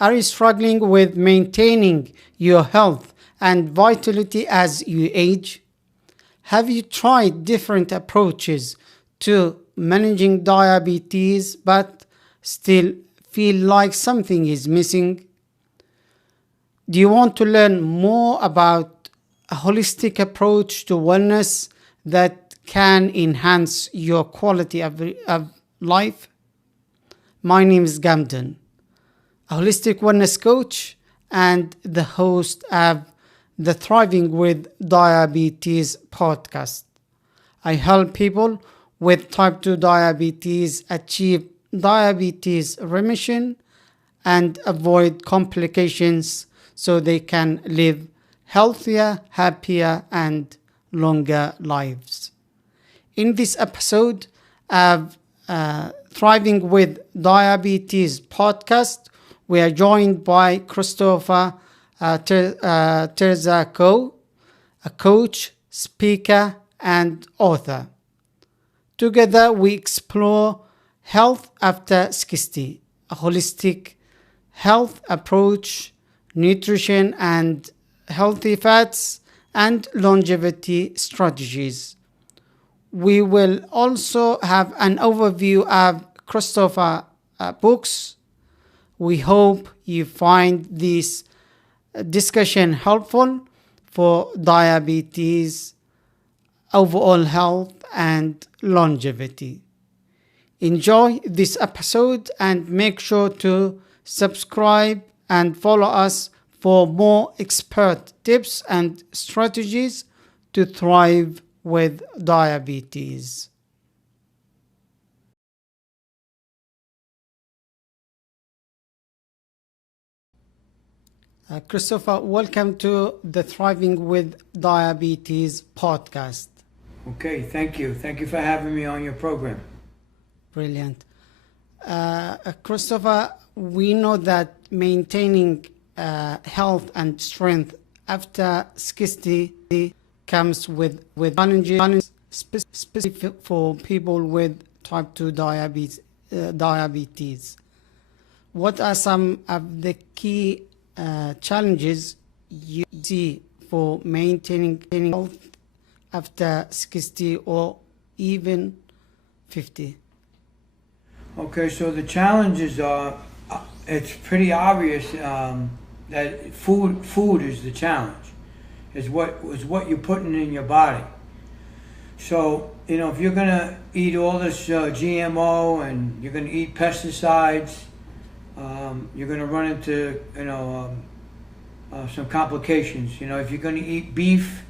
Are you struggling with maintaining your health and vitality as you age? Have you tried different approaches to managing diabetes but still feel like something is missing? Do you want to learn more about a holistic approach to wellness that can enhance your quality of life? My name is Ghamdan, a holistic wellness coach and the host of the Thriving with Diabetes podcast. I help people with type 2 diabetes achieve diabetes remission and avoid complications so they can live healthier, happier, and longer lives. In this episode of Thriving with Diabetes podcast, we are joined by Christopher CTz&x, a coach, speaker, and author. Together, we explore health after 60, a holistic health approach, nutrition and healthy fats, and longevity strategies. We will also have an overview of Christopher's books. We hope you find this discussion helpful for diabetes, overall health, and longevity. Enjoy this episode and make sure to subscribe and follow us for more expert tips and strategies to thrive with diabetes. Christopher, welcome to the Thriving with Diabetes podcast. Okay, thank you. Thank you for having me on your program. Brilliant. Christopher, we know that maintaining health and strength after 60 comes with challenges specific for people with type 2 diabetes. What are some of the key challenges you see for maintaining health after 60 or even 50? Okay, so the challenges are, it's pretty obvious that food is the challenge, is what you're putting in your body. So, if you're going to eat all this GMO and you're going to eat pesticides, you're going to run into, some complications. If you're going to eat beef,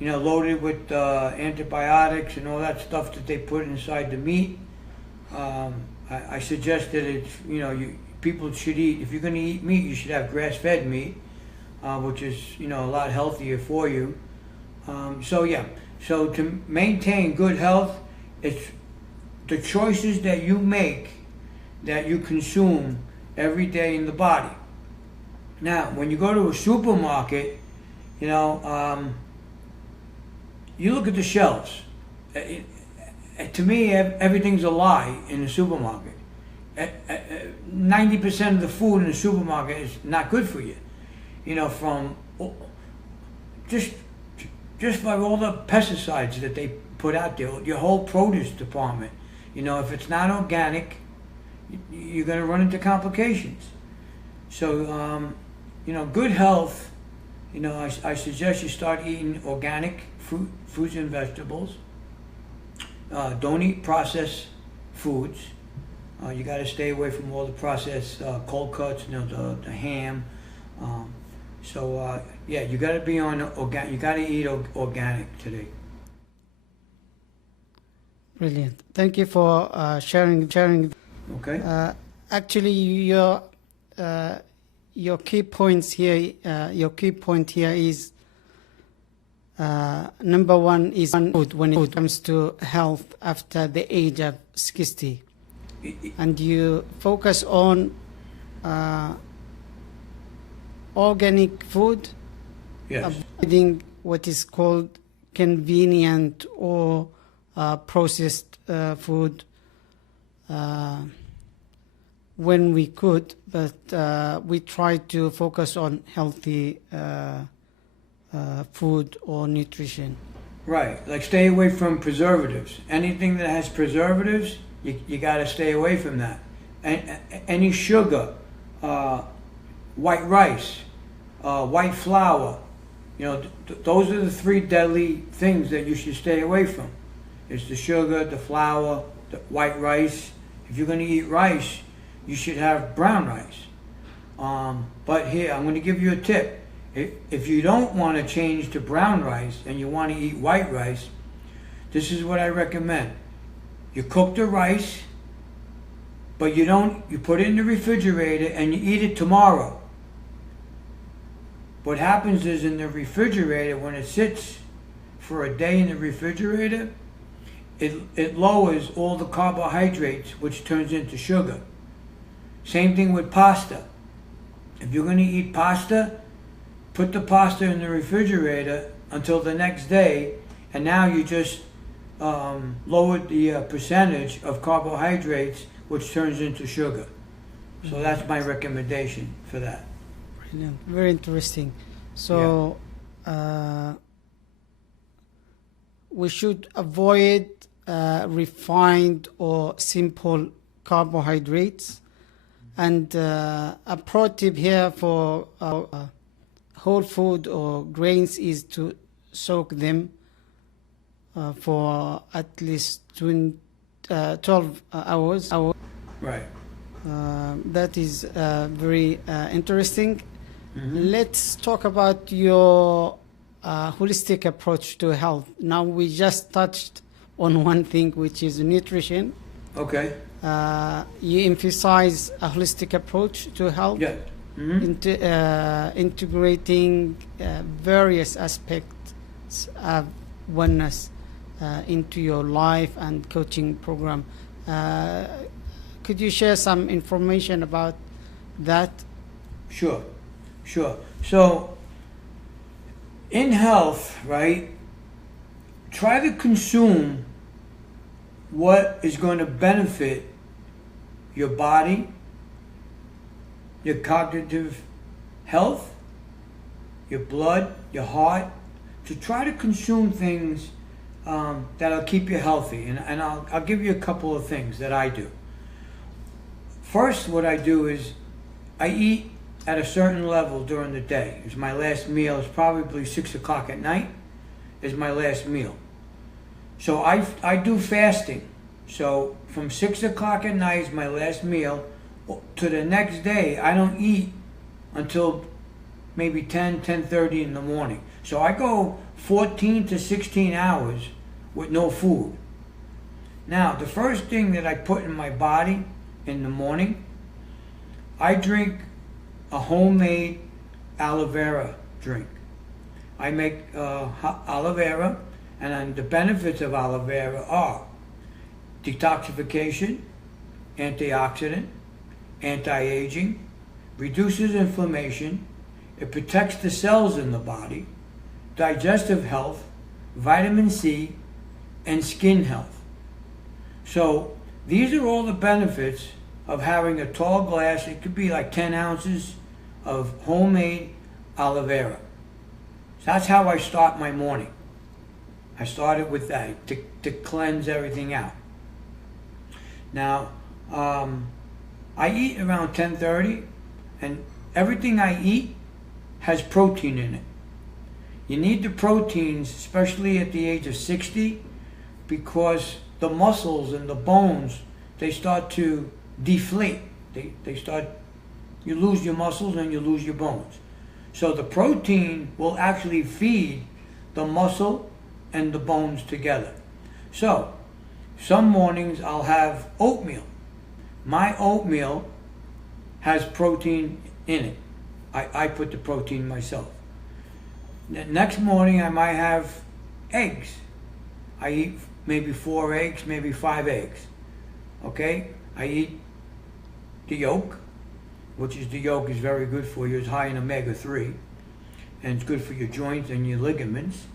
loaded with antibiotics and all that stuff that they put inside the meat, I suggest that it's, people should eat, if you're going to eat meat, you should have grass-fed meat, which is, a lot healthier for you. So to maintain good health, it's the choices that you make, that you consume every day in the body. Now, when you go to a supermarket, you look at the shelves. To me, everything's a lie in the supermarket. 90% of the food in the supermarket is not good for you. From just by all the pesticides that they put out there, your whole produce department. If it's not organic, you're going to run into complications. So, good health, I suggest you start eating organic fruits and vegetables. Don't eat processed foods. You got to stay away from all the processed cold cuts, the ham. You got to be on organic. You got to eat organic today. Brilliant. Thank you for sharing. Okay. Actually, your key points here. Your key point here is number one is food when it comes to health after the age of 60, and you focus on organic food, Yes. avoiding what is called convenient or processed food. when we could, but we try to focus on healthy food or nutrition. Right, like stay away from preservatives. Anything that has preservatives, you got to stay away from that. Any sugar, white rice, white flour, those are the three deadly things that you should stay away from. It's the sugar, the flour, the white rice. If you're going to eat rice, you should have brown rice. But here, I'm going to give you a tip. If you don't want to change to brown rice and you want to eat white rice, this is what I recommend. You cook the rice, but you put it in the refrigerator and you eat it tomorrow. What happens is in the refrigerator, when it sits for a day in the refrigerator, it lowers all the carbohydrates, which turns into sugar. Same thing with pasta. If you're going to eat pasta, put the pasta in the refrigerator until the next day, and now you just lowered the percentage of carbohydrates, which turns into sugar. So that's my recommendation for that. Brilliant. Very interesting. So we should avoid refined or simple carbohydrates. And a pro tip here for whole food or grains is to soak them for at least 12 hours. Right. That is very interesting. Mm-hmm. Let's talk about your holistic approach to health. Now we just touched on one thing, which is nutrition. Okay. You emphasize a holistic approach to health. Yeah. Mm-hmm. Integrating various aspects of wellness into your life and coaching program. Could you share some information about that? Sure. So, in health, right, try to consume what is going to benefit your body, your cognitive health, your blood, your heart, to try to consume things that'll keep you healthy. And I'll give you a couple of things that I do. First, what I do is I eat at a certain level during the day. It's my last meal. It's probably 6 o'clock at night is my last meal. So I do fasting. So from 6 o'clock at night is my last meal to the next day. I don't eat until maybe 10:30 in the morning. So I go 14 to 16 hours with no food. Now, the first thing that I put in my body in the morning, I drink a homemade aloe vera drink. I make aloe vera, and the benefits of aloe vera are detoxification, antioxidant, anti-aging, reduces inflammation, it protects the cells in the body, digestive health, vitamin C, and skin health. So these are all the benefits of having a tall glass. It could be like 10 ounces of homemade aloe vera. So that's how I start my morning. I started with that to cleanse everything out. Now, I eat around 10:30, and everything I eat has protein in it. You need the proteins, especially at the age of 60, because the muscles and the bones, they start to deflate. You lose your muscles and you lose your bones. So the protein will actually feed the muscle and the bones together. So some mornings I'll have oatmeal. My oatmeal has protein in it. I put the protein myself. The next morning I might have eggs. I eat maybe 4 eggs, maybe 5 eggs. Okay? I eat the yolk, which is the yolk is very good for you. It's high in omega-3, and it's good for your joints and your ligaments.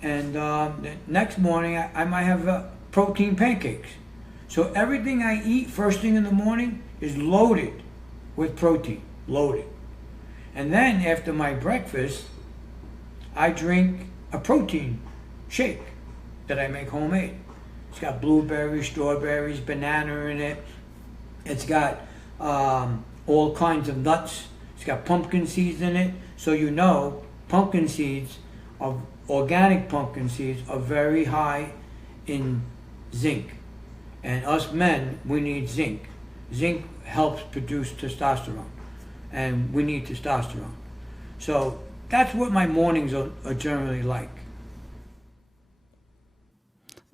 And the next morning I might have protein pancakes. So everything I eat first thing in the morning is loaded with protein, loaded. And then after my breakfast, I drink a protein shake that I make homemade. It's got blueberries, strawberries, banana in it. It's got all kinds of nuts. It's got pumpkin seeds in it. So you know, pumpkin seeds, organic pumpkin seeds, are very high in zinc. And us men, we need zinc. Zinc helps produce testosterone, and we need testosterone. So that's what my mornings are generally like.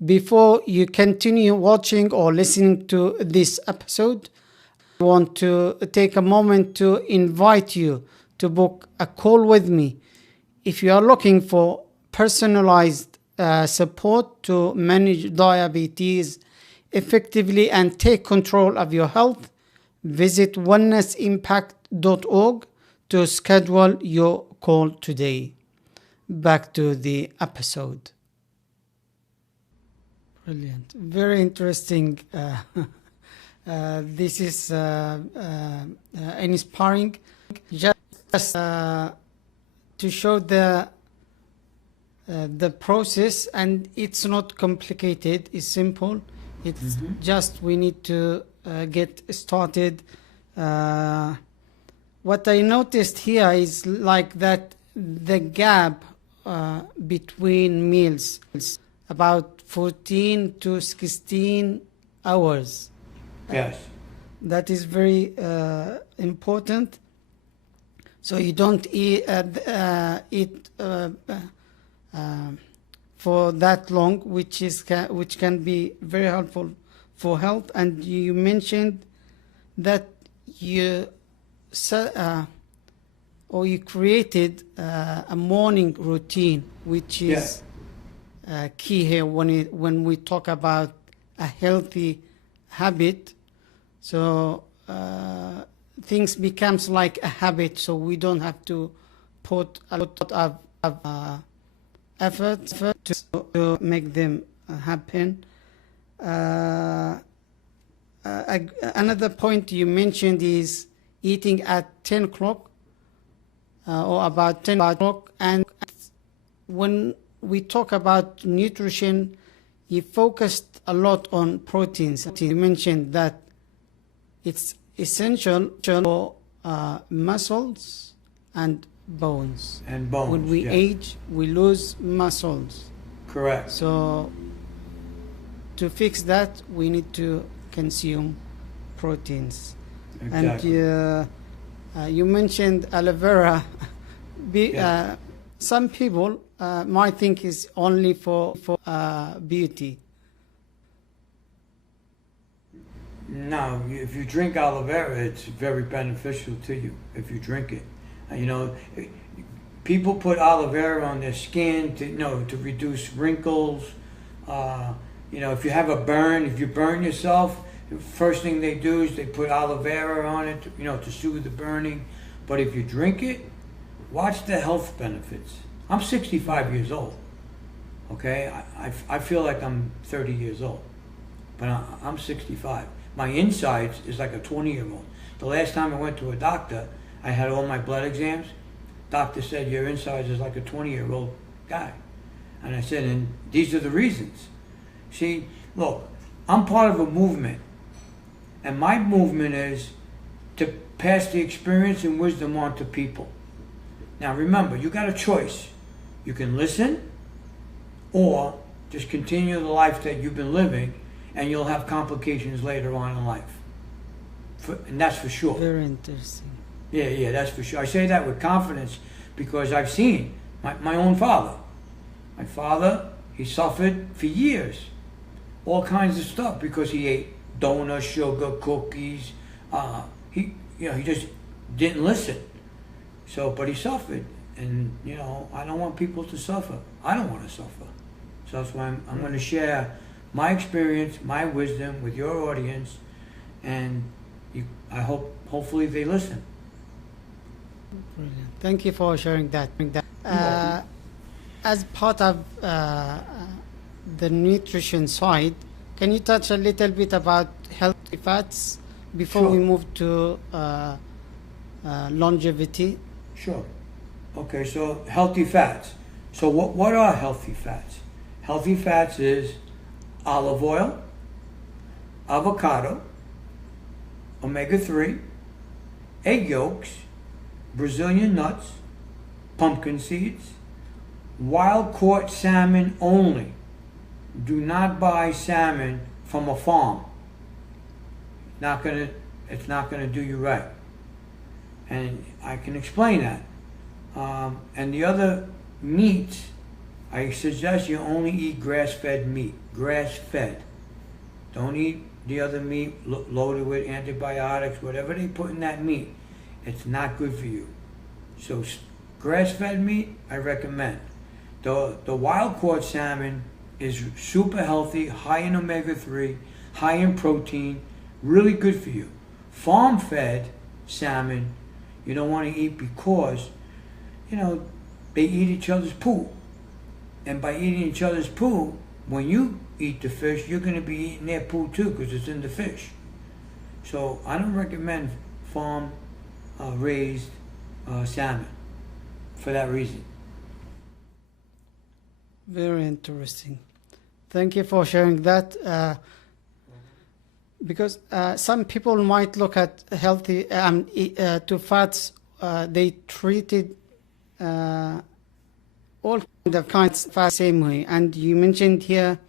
Before you continue watching or listening to this episode, I want to take a moment to invite you to book a call with me. If you are looking for personalized support to manage diabetes effectively and take control of your health, visit wellnessimpact.org to schedule your call today. Back to the episode. Brilliant. Very interesting. This is inspiring. Just to show the process, and it's not complicated. It's simple. It's just we need to get started. What I noticed here is like that the gap between meals is about 14 to 16 hours. Yes. That is very important. So you don't eat for that long, which can be very helpful for health. And you mentioned that you created a morning routine, which is key here when we talk about a healthy habit. So things becomes like a habit, so we don't have to put a lot of effort to make them happen. Another point you mentioned is eating at 10 o'clock or about 10 o'clock. And when we talk about nutrition, you focused a lot on proteins. You mentioned that it's essential for muscles and bones. When we age, we lose muscles. Correct. So to fix that, we need to consume proteins. Exactly. And you mentioned aloe vera. Some people might think it's only for beauty. No, if you drink aloe vera, it's very beneficial to you if you drink it. You know, people put aloe vera on their skin to reduce wrinkles. You know, if you have a burn, if you burn yourself, the first thing they do is they put aloe vera on it, to soothe the burning. But if you drink it, watch the health benefits. I'm 65 years old. Okay, I feel like I'm 30 years old, but I'm 65. My insides is like a 20-year-old. The last time I went to a doctor, I had all my blood exams. Doctor said, your insides is like a 20-year-old guy. And I said, and these are the reasons. See, look, I'm part of a movement. And my movement is to pass the experience and wisdom on to people. Now remember, you got a choice. You can listen or just continue the life that you've been living, and you'll have complications later on in life. And that's for sure. Very interesting. Yeah, that's for sure. I say that with confidence because I've seen my own father. My father, he suffered for years. All kinds of stuff because he ate donuts, sugar, cookies. He just didn't listen. But he suffered. And, I don't want people to suffer. I don't want to suffer. So that's why I'm going to share my experience, my wisdom with your audience, and I hopefully they listen. Brilliant. Thank you for sharing that. As part of the nutrition side, can you touch a little bit about healthy fats before Sure. we move to longevity. Sure. Okay, so healthy fats. So what are healthy fats? Healthy fats is olive oil, avocado, omega-3, egg yolks, Brazilian nuts, pumpkin seeds, wild caught salmon only. Do not buy salmon from a farm. It's not gonna do you right. And I can explain that. And the other meats, I suggest you only eat grass-fed meat. Grass-fed. Don't eat the other meat loaded with antibiotics, whatever they put in that meat. It's not good for you. So grass-fed meat, I recommend. The wild-caught salmon is super healthy, high in omega-3, high in protein, really good for you. Farm-fed salmon, you don't want to eat because, they eat each other's poo. And by eating each other's poo, when you eat the fish, you're going to be eating their poo too because it's in the fish. So I don't recommend farm raised salmon for that reason. Very interesting. Thank you for sharing that. Because some people might look at healthy to fats, they treated all the kinds of fats same way. And you mentioned here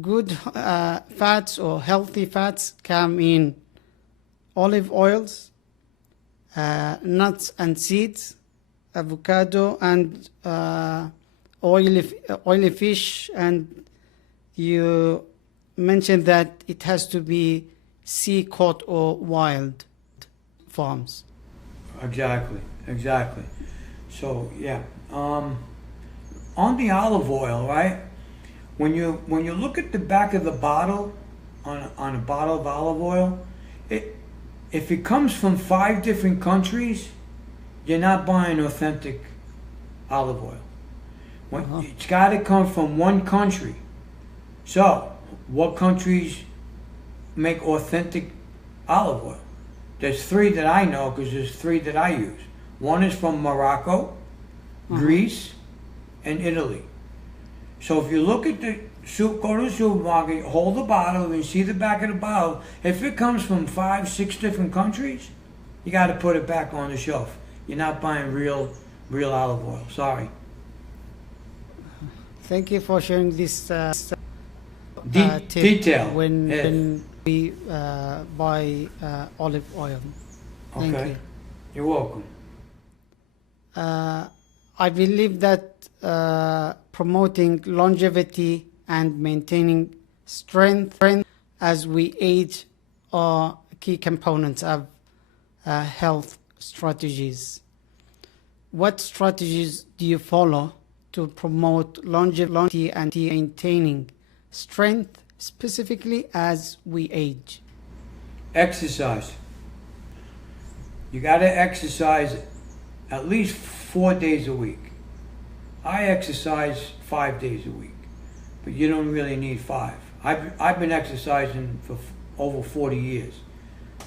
good fats or healthy fats come in olive oils, nuts and seeds, avocado, and oily fish. And you mentioned that it has to be sea caught or wild farms. Exactly. So yeah, on the olive oil, right? When you look at the back of the bottle on a bottle of olive oil, if it comes from 5 different countries, you're not buying authentic olive oil. It's got to come from one country. So, what countries make authentic olive oil? There's 3 that I know because there's 3 that I use. One is from Morocco, Greece, and Italy. So if you look at go to the supermarket, hold the bottle, and see the back of the bottle. If it comes from 5, 6 different countries, you got to put it back on the shelf. You're not buying real olive oil. Sorry. Thank you for sharing this tip detail when we buy olive oil. Thank you. You're welcome. I believe that promoting longevity and maintaining strength as we age are key components of health strategies. What strategies do you follow to promote longevity and maintaining strength, specifically as we age? Exercise. You got to exercise at least 4 days a week. I exercise 5 days a week, but you don't really need 5. I've been exercising for over 40 years.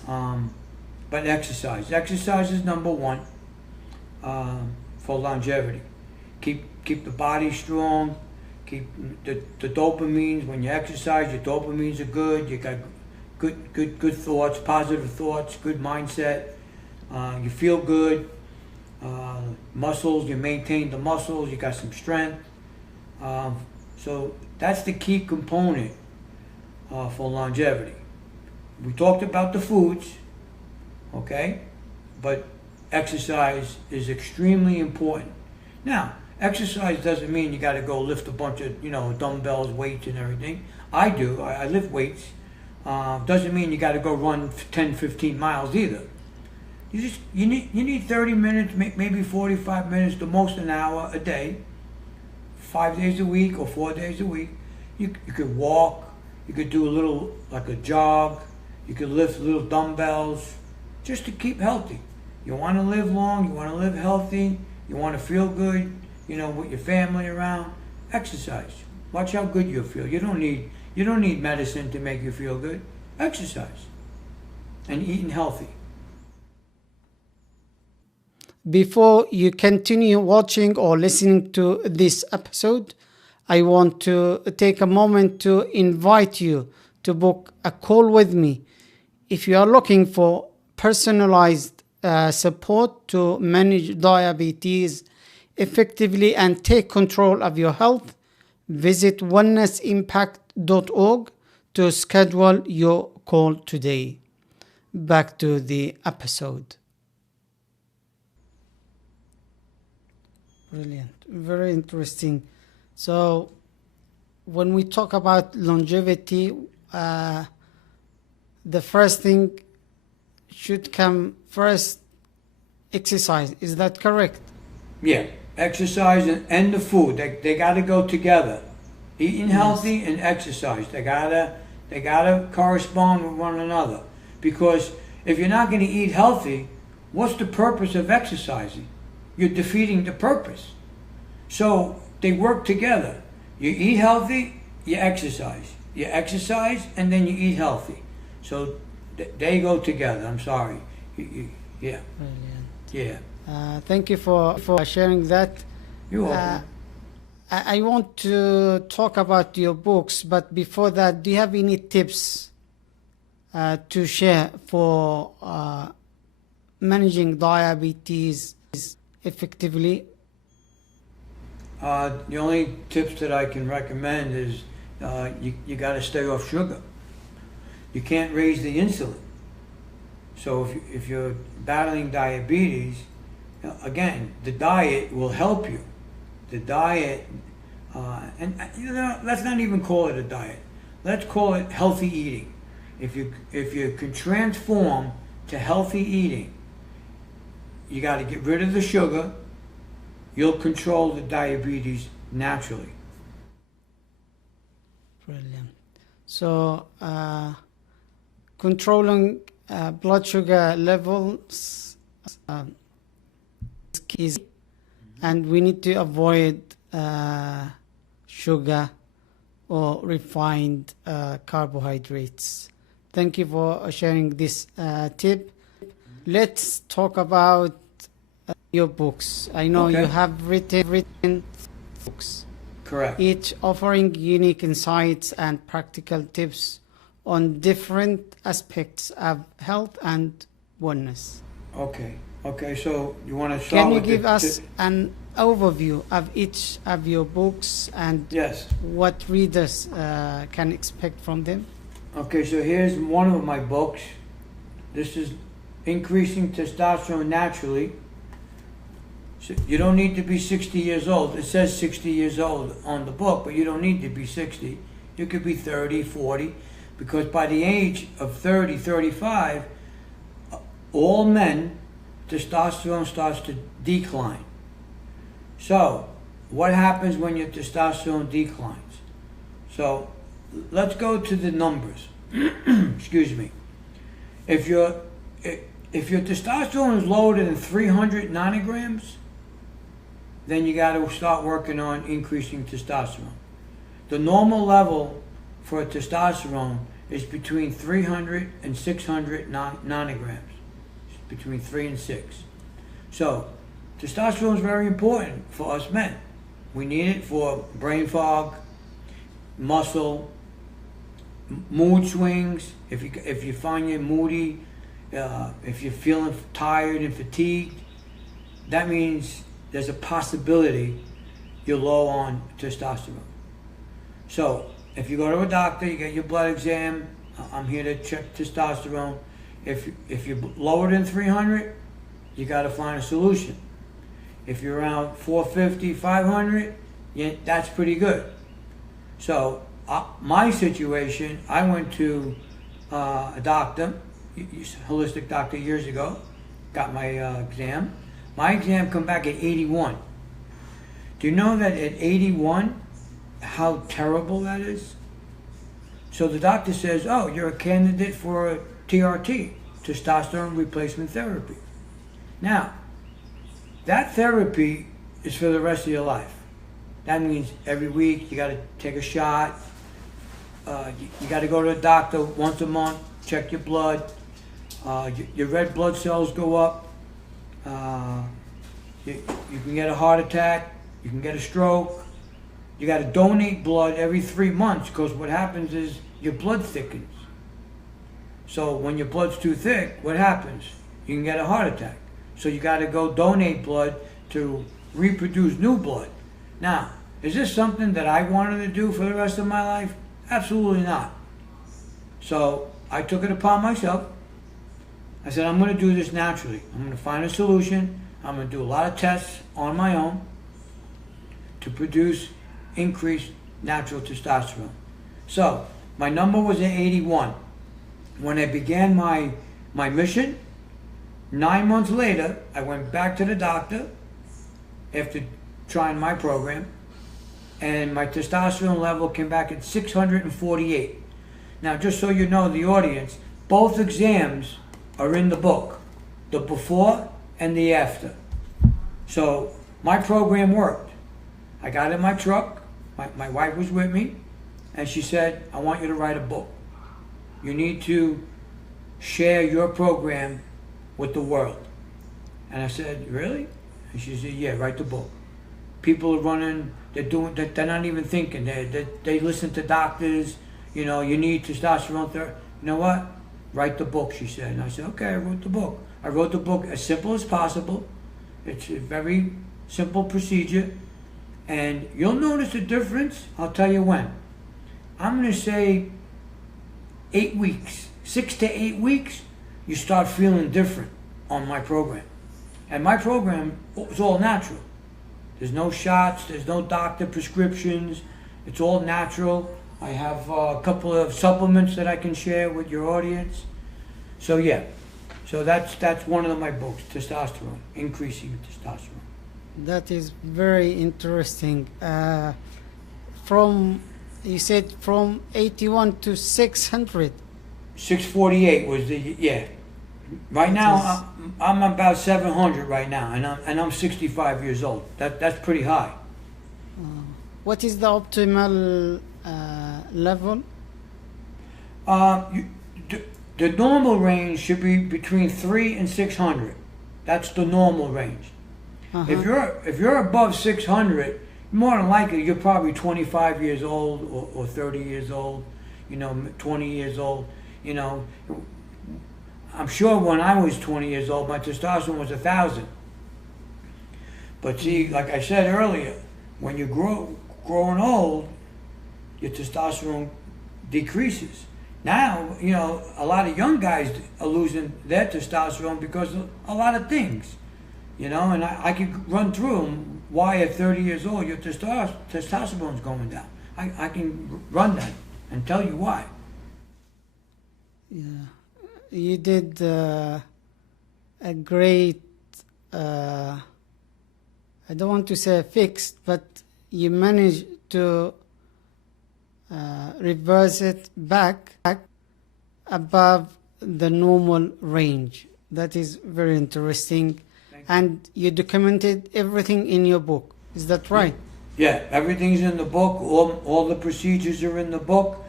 But exercise is number 1 for longevity. Keep the body strong. Keep the dopamines. When you exercise, your dopamines are good. You got good thoughts, positive thoughts, good mindset. You feel good. Muscles, you maintain the muscles. You got some strength. So that's the key component for longevity. We talked about the foods, okay? But exercise is extremely important. Now, exercise doesn't mean you got to go lift a bunch of, dumbbells, weights, and everything. I do. I lift weights. Doesn't mean you got to go run 10, 15 miles either. You need 30 minutes, maybe 45 minutes, the most an hour a day, 5 days a week or 4 days a week. You could walk. You could do a little, like a jog. You could lift little dumbbells just to keep healthy. You want to live long. You want to live healthy. You want to feel good, with your family around. Exercise. Watch how good you'll feel. You don't need medicine to make you feel good. Exercise and eating healthy. Before you continue watching or listening to this episode, I want to take a moment to invite you to book a call with me. If you are looking for personalized support to manage diabetes effectively and take control of your health, visit wellnessimpact.org to schedule your call today. Back to the episode. Brilliant. Very interesting. So, when we talk about longevity, the first thing should come first, exercise. Is that correct? Yeah, exercise and the food. They got to go together. Eating healthy and exercise. They gotta correspond with one another. Because if you're not going to eat healthy, what's the purpose of exercising? You're defeating the purpose. So they work together. You eat healthy, you exercise. You exercise, and then you eat healthy. So they go together. I'm sorry. Yeah. Brilliant. Yeah. Thank you for sharing that. You're welcome. I want to talk about your books, but before that, do you have any tips to share for managing diabetes effectively? The only tips that I can recommend is you got to stay off sugar. You can't raise the insulin. So if you're battling diabetes, again, the diet will help you. The diet, let's not even call it a diet. Let's call it healthy eating. If you can transform to healthy eating, you got to get rid of the sugar. You'll control the diabetes naturally. Brilliant. So, controlling blood sugar levels is key, and we need to avoid sugar or refined carbohydrates. Thank you for sharing this tip. Let's talk about your books. I know you have written books. Correct. Each offering unique insights and practical tips on different aspects of health and wellness. Okay. So you want to start Can you with give us an overview of each of your books and Yes. what readers can expect from them? Okay, so here's one of my books. This is Increasing Testosterone Naturally. So you don't need to be 60 years old. It says 60 years old on the book, but you don't need to be 60. You could be 30, 40, because by the age of 30, 35, all men, testosterone starts to decline. So, what happens when your testosterone declines? So, let's go to the numbers. Excuse me. If your testosterone is lower than 300 nanograms, then you got to start working on increasing testosterone. The normal level for testosterone is between 300 and 600 nanograms, between 3 and 6. So, testosterone is very important for us men. We need it for brain fog, muscle, mood swings. If you find you're moody, if you're feeling tired and fatigued, that means there's a possibility you're low on testosterone. So if you go to a doctor, you get your blood exam. I'm here to check testosterone. If you're lower than 300, you got to find a solution. If you're around 450, 500, that's pretty good. So my situation, I went to a doctor, holistic doctor years ago, got my exam. My exam come back at 81. Do you know that at 81, how terrible that is? So the doctor says, oh, you're a candidate for TRT, testosterone replacement therapy. Now, that therapy is for the rest of your life. That means every week you got to take a shot. You got to go to the doctor once a month, check your blood. Your red blood cells go up. You can get a heart attack. You can get a stroke. You got to donate blood every 3 months, because what happens is your blood thickens. So when your blood's too thick, what happens? You can get a heart attack. So you got to go donate blood to reproduce new blood. Now, is this something that I wanted to do for the rest of my life? Absolutely not. So I took it upon myself. I said, I'm going to do this naturally. I'm going to find a solution. I'm going to do a lot of tests on my own to produce increased natural testosterone. So my number was at 81. When I began my mission, 9 months later, I went back to the doctor after trying my program, and my testosterone level came back at 648. Now, just so you know, the audience, both exams are in the book, the before and the after. So my program worked. I got in my truck, my wife was with me, and she said, I want you to write a book. You need to share your program with the world. And I said, really? And she said, yeah, write the book. People are running, they're not even thinking. They listen to doctors, you need testosterone therapy. You know what? Write the book, she said. And I said, okay, I wrote the book. I wrote the book as simple as possible. It's a very simple procedure. And you'll notice a difference. I'll tell you when. I'm going to say 8 weeks, 6 to 8 weeks, you start feeling different on my program. And my program is all natural. There's no shots, there's no doctor prescriptions. It's all natural. I have a couple of supplements that I can share with your audience. So yeah, so that's one of my books, Testosterone, Increasing Testosterone. That is very interesting. You said from 81 to 600. 648 was yeah. Right now, I'm about 700 right now, and I'm 65 years old. That's pretty high. What is the optimal level? The normal range should be between 3 and 600. That's the normal range. If you're above 600, more than likely you're probably 25 years old or 30 years old, 20 years old. I'm sure when I was 20 years old, my testosterone was 1,000. But see, like I said earlier, when you're growing old, your testosterone decreases. Now, a lot of young guys are losing their testosterone because of a lot of things, and I could run through them. Why at 30 years old your testosterone's going down? I can run that and tell you why. Yeah, you did a great, I don't want to say fixed, but you managed to reverse it back above the normal range. That is very interesting. And you documented everything in your book. Is that right? Yeah, everything's in the book. All the procedures are in the book.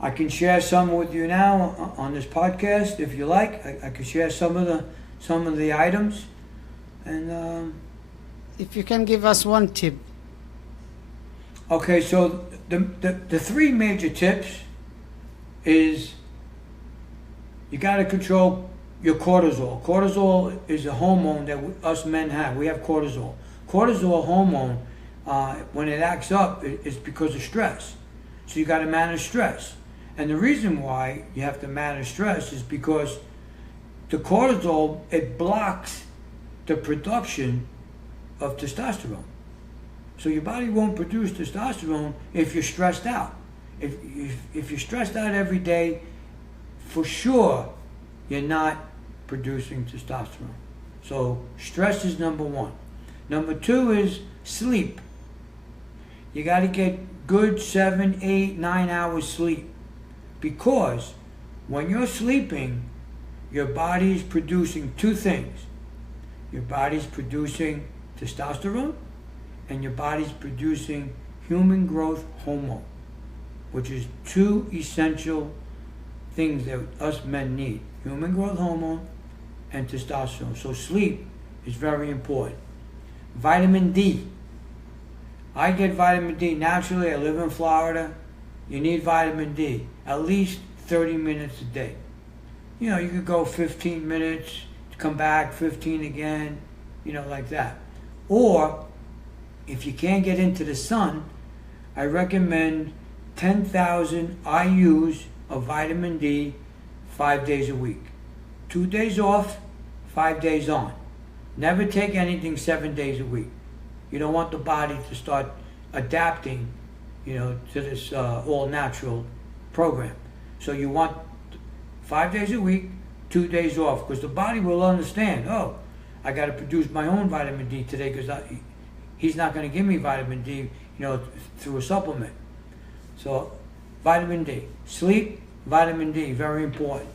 I can share some with you now on this podcast if you like. I can share some of the items. And if you can give us one tip. Okay, so the three major tips is you got to control your cortisol. Cortisol is a hormone that us men have. We have cortisol. Cortisol hormone, when it acts up, it's because of stress. So you got to manage stress. And the reason why you have to manage stress is because the cortisol, it blocks the production of testosterone. So your body won't produce testosterone if you're stressed out. If you're stressed out every day, for sure, you're not producing testosterone. So stress is number one. Number two is sleep. You got to get good 7, 8, 9 hours sleep. Because when you're sleeping, your body's producing two things. Your body's producing testosterone, and your body's producing human growth hormone. which is two essential things that us men need: human growth hormone and testosterone. So sleep is very important. Vitamin D. I get vitamin D naturally. I live in Florida. You need vitamin D at least 30 minutes a day. You know, you could go 15 minutes, come back, 15 again, you know, like that. Or if you can't get into the sun, I recommend 10,000 IUs of vitamin D 5 days a week. 2 days off, 5 days on. Never take anything 7 days a week. You don't want the body to start adapting, you know, to this all-natural program. So you want 5 days a week, 2 days off, because the body will understand, oh, I got to produce my own vitamin D today because he's not going to give me vitamin D, you know, through a supplement. So vitamin D. Sleep, vitamin D, very important.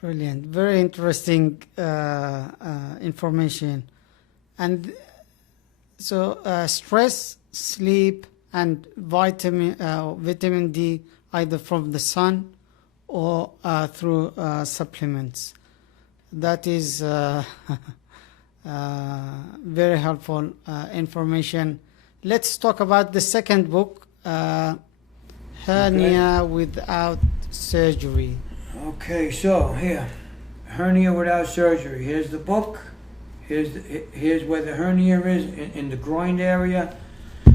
Brilliant. Very interesting information. And so stress, sleep, and vitamin D either from the sun or through supplements. That is very helpful information. Let's talk about the second book, Hernia Without Surgery. Okay, so here, Hernia Without Surgery. Here's the book. Here's where the hernia is, in the groin area.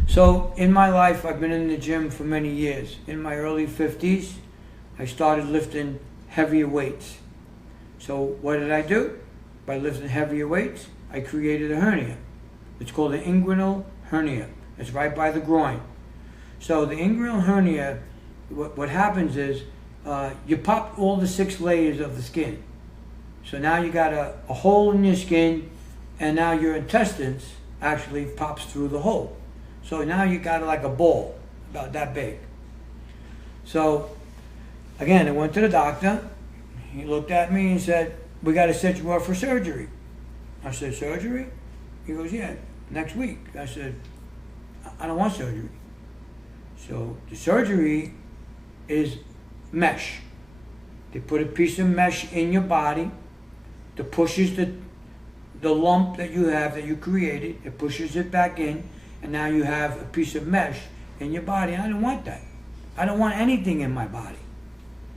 So in my life, I've been in the gym for many years. In my early 50s, I started lifting heavier weights. So what did I do? By lifting heavier weights, I created a hernia. It's called the inguinal hernia. It's right by the groin. So the inguinal hernia, what happens is you pop all the 6 layers of the skin. So now you got a hole in your skin, and now your intestines actually pops through the hole. So now you got like a ball, about that big. So again, I went to the doctor. He looked at me and said, we got to set you up for surgery. I said, surgery? He goes, yeah, next week. I said, I don't want surgery. So the surgery is mesh. They put a piece of mesh in your body that pushes the lump that you have, that you created. It pushes it back in, and now you have a piece of mesh in your body. I don't want that. I don't want anything in my body.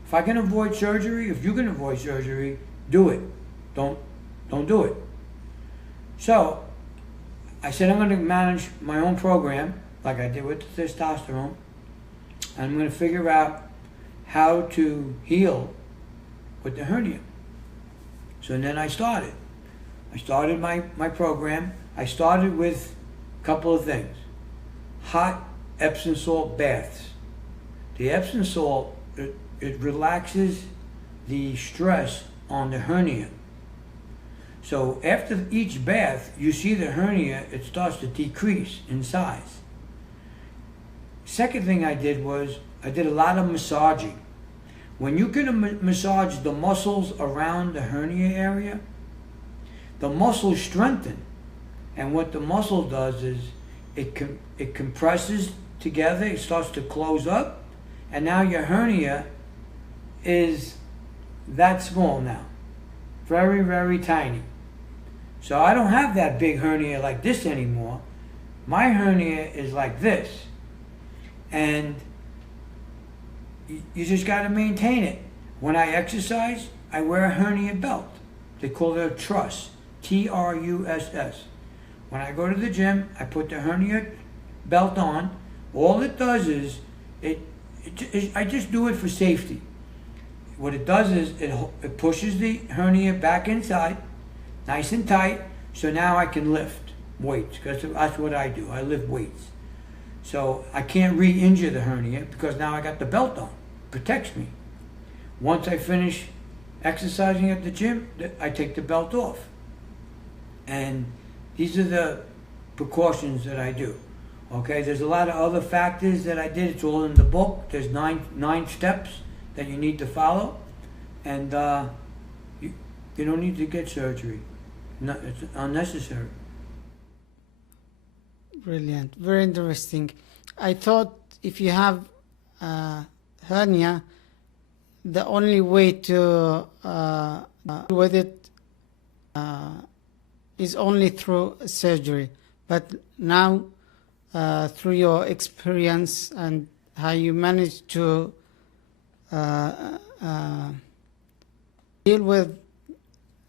If I can avoid surgery, if you can avoid surgery, do it. Don't do it. So I said I'm going to manage my own program, like I did with the testosterone, and I'm going to figure out how to heal with the hernia. So then I started my program. I started with a couple of things. Hot Epsom salt baths. The Epsom salt, it relaxes the stress on the hernia. So after each bath, you see the hernia, it starts to decrease in size. Second thing I did was, I did a lot of massaging. When you can massage the muscles around the hernia area, the muscles strengthen. And what the muscle does is, it compresses together, it starts to close up, and now your hernia is that small now. Very, very tiny. So I don't have that big hernia like this anymore. My hernia is like this. And you just got to maintain it. When I exercise, I wear a hernia belt. They call it a truss. Truss. When I go to the gym, I put the hernia belt on. All it does is, I just do it for safety. What it does is, it pushes the hernia back inside, nice and tight, so now I can lift weights, because that's what I do. I lift weights. So I can't re-injure the hernia, because now I got the belt on. It protects me. Once I finish exercising at the gym, I take the belt off. And these are the precautions that I do. Okay, there's a lot of other factors that I did. It's all in the book. There's nine steps that you need to follow. And you don't need to get surgery. No, it's unnecessary. Brilliant. Very interesting. I thought if you have hernia, the only way to deal with it is only through surgery. But now, through your experience and how you managed to deal with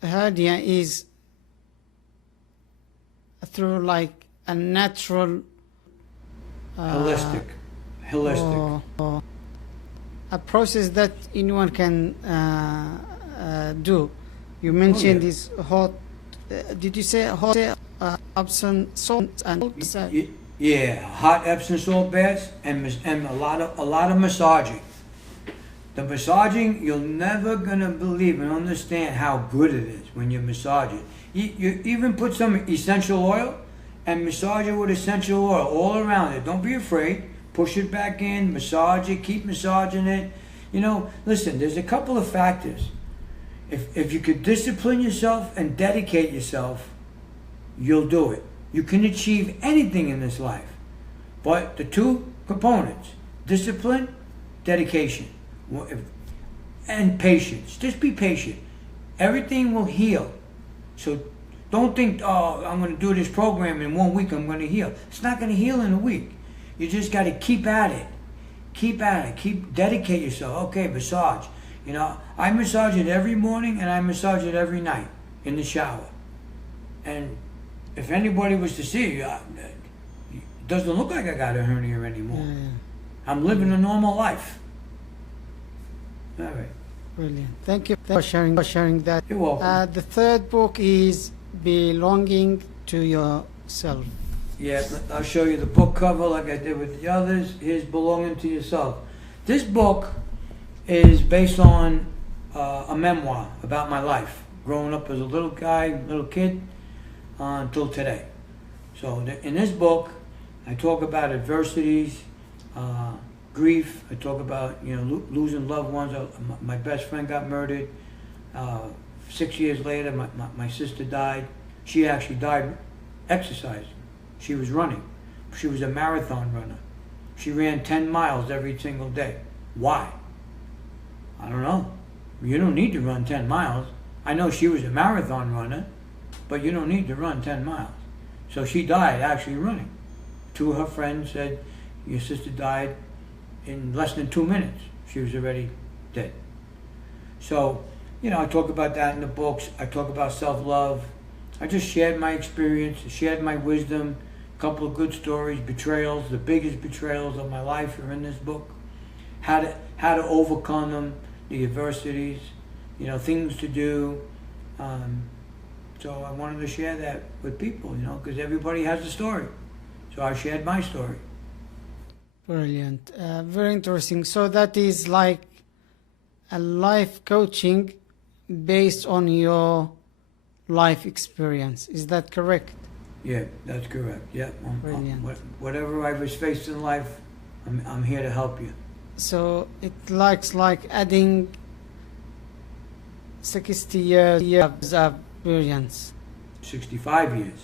hernia is through like a natural Holistic. or a process that anyone can do. You mentioned this hot. Did you say hot Epsom salt and Yeah, hot Epsom salt baths and a lot of massaging. The massaging, you're never gonna believe and understand how good it is when you massage it. You even put some essential oil and massage it with essential oil all around it. Don't be afraid. Push it back in, massage it, keep massaging it. You know, listen, there's a couple of factors. If you could discipline yourself and dedicate yourself, you'll do it. You can achieve anything in this life. But the two components, discipline, dedication, and patience. Just be patient. Everything will heal. So don't think, oh, I'm going to do this program in 1 week, I'm going to heal. It's not going to heal in a week. You just got to keep at it. Keep at it. Dedicate yourself. Okay, massage. You know, I massage it every morning and I massage it every night in the shower. And if anybody was to see, it doesn't look like I got a hernia anymore. Yeah. I'm living a normal life. All right. Brilliant. Thank you for sharing that. You're welcome. The third book is Belonging to Yourself. Yeah, I'll show you the book cover like I did with the others. Here's Belonging to Yourself. This book is based on a memoir about my life, growing up as a little kid, until today. So in this book, I talk about adversities, grief. I talk about losing loved ones. My best friend got murdered. 6 years later, my sister died. She actually died exercising. She was running. She was a marathon runner. She ran 10 miles every single day. Why? I don't know. You don't need to run 10 miles. I know she was a marathon runner, but you don't need to run 10 miles. So she died actually running. Two of her friends said, your sister died in less than 2 minutes. She was already dead. So, I talk about that in the books. I talk about self-love. I just shared my experience, shared my wisdom, a couple of good stories, betrayals. The biggest betrayals of my life are in this book. How to overcome them, the adversities, things to do. So I wanted to share that with people, because everybody has a story. So I shared my story. Brilliant. Very interesting. So that is like a life coaching based on your life experience. Is that correct? Yeah, that's correct. Yeah. Brilliant. Whatever I was faced in life, I'm here to help you. So it likes like adding 60 years of experience. 65 years.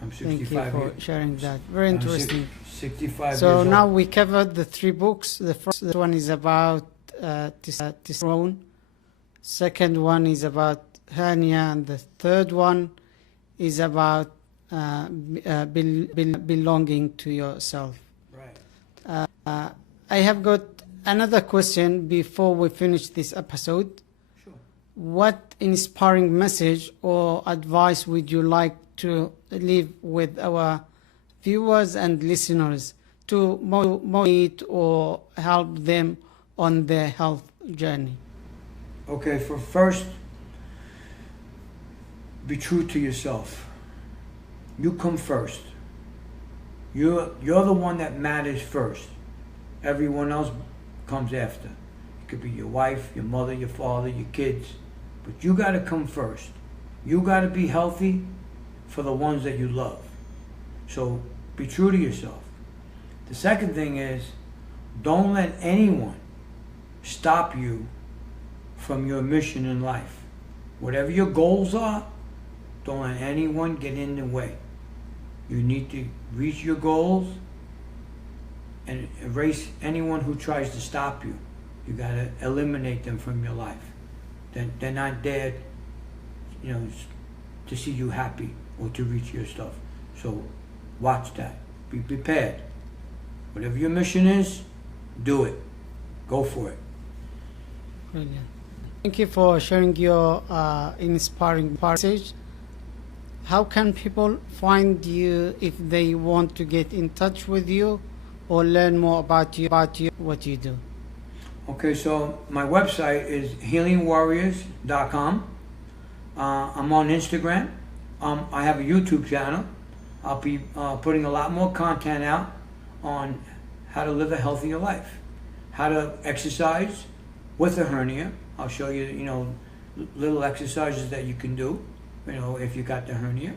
I'm 65 Thank you for years. sharing that. Very interesting. 65 So years now old. we covered the 3 books. The first one is about testosterone. Second one is about hernia, and the third one is about belonging to yourself. Right. I have got another question before we finish this episode. Sure. What inspiring message or advice would you like to leave with our viewers and listeners to motivate or help them on their health journey? Okay, first, be true to yourself. You come first. You're the one that matters first. Everyone else comes after. It could be your wife, your mother, your father, your kids. But you got to come first. You got to be healthy for the ones that you love. So be true to yourself. The second thing is, don't let anyone stop you from your mission in life. Whatever your goals are, don't let anyone get in the way. You need to reach your goals and erase anyone who tries to stop you. You got to eliminate them from your life. They're not there, you know, to see you happy or to reach your stuff. So watch that. Be prepared. Whatever your mission is, do it. Go for it. Brilliant. Thank you for sharing your inspiring message. How can people find you if they want to get in touch with you or learn more about you, what you do? Okay, so my website is healingwarriors.com. I'm on Instagram. I have a YouTube channel. I'll be putting a lot more content out on how to live a healthier life, how to exercise with a hernia. I'll show you, you know, little exercises that you can do, you know, if you got the hernia.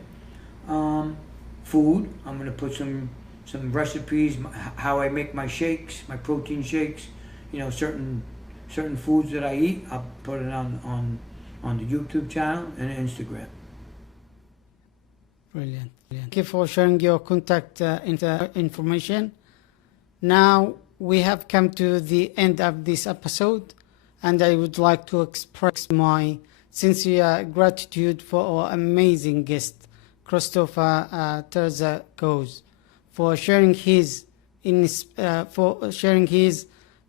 Food, I'm going to put some recipes, how I make my shakes, my protein shakes, you know, certain foods that I eat. I'll put it on the YouTube channel and Instagram. Brilliant. Thank you for sharing your contact information. Now we have come to the end of this episode, and I would like to express my sincere gratitude for our amazing guest, Christopher CTz&x, for sharing his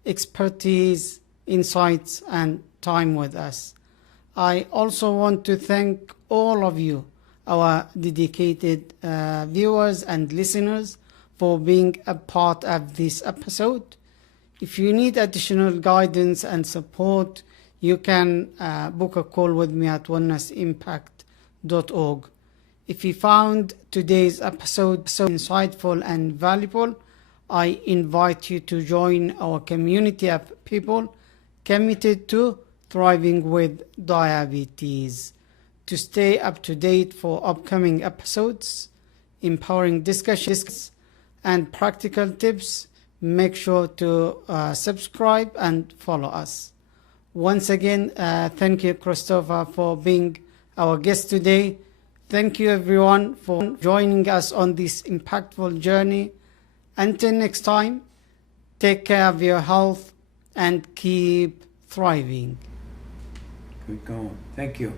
expertise, insights, and time with us. I also want to thank all of you, our dedicated viewers and listeners, for being a part of this episode. If you need additional guidance and support, you can book a call with me at wellnessimpact.org. If you found today's episode so insightful and valuable, I invite you to join our community of people committed to thriving with diabetes. To stay up to date for upcoming episodes, empowering discussions, and practical tips, make sure to subscribe and follow us. Once again, thank you, Christopher, for being our guest today. Thank you, everyone, for joining us on this impactful journey. Until next time, take care of your health and keep thriving. Good going. Thank you.